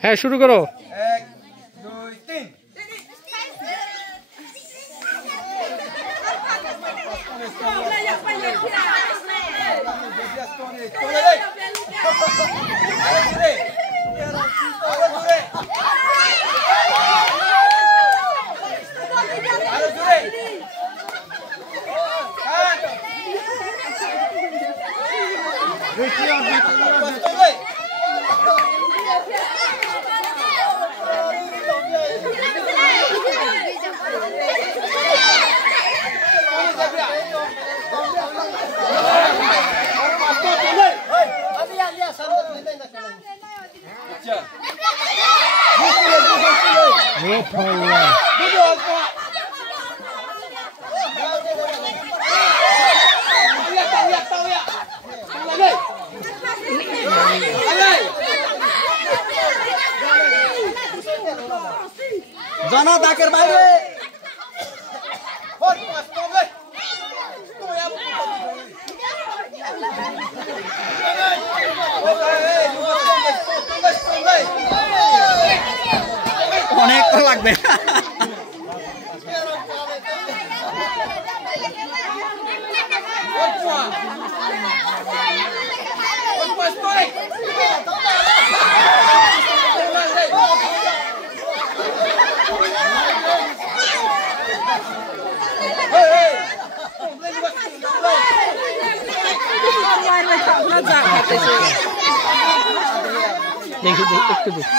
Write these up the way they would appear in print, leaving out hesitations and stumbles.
হ্যাঁ শুরু করো। 1 2 3 জানা দাকের বাইরে অনেক তো লাগবে দেখি একটু দেখি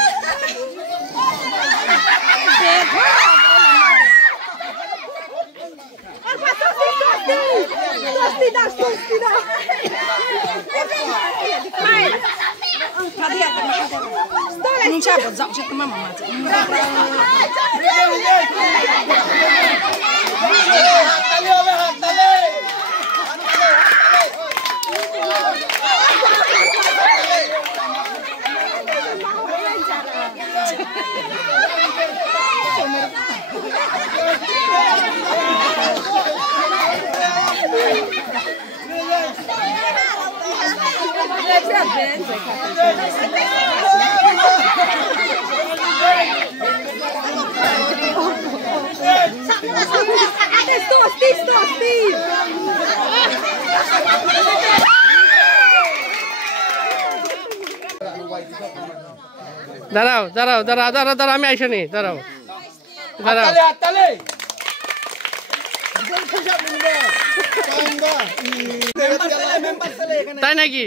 Não tinha botado, já tomou mamãe. দাঁড়াও দাঁড়াও দাঁড়াও দাঁড়াও দাঁড়াও আমি আইসা নি দাঁড়াও দাঁড়াও তাই নাকি?